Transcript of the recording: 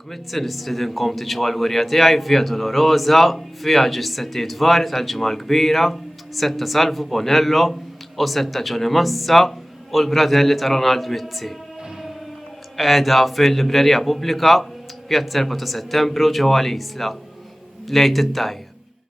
Dak Mizzi nistidinkom tiġu għall-wirja tiegħi Via Dolorosa fiha ġis-settijiet vari tal-ġimgħa l-kbira, setta Salvo Bonello u setta Johnny Massa u l-Bratelli ta' Ronald Mizzi. Qiegħda fil-Librerija Pubblika, Pjazza 4 ta' Settembru ġewwa l-Isla. Lejt it-tajjeb.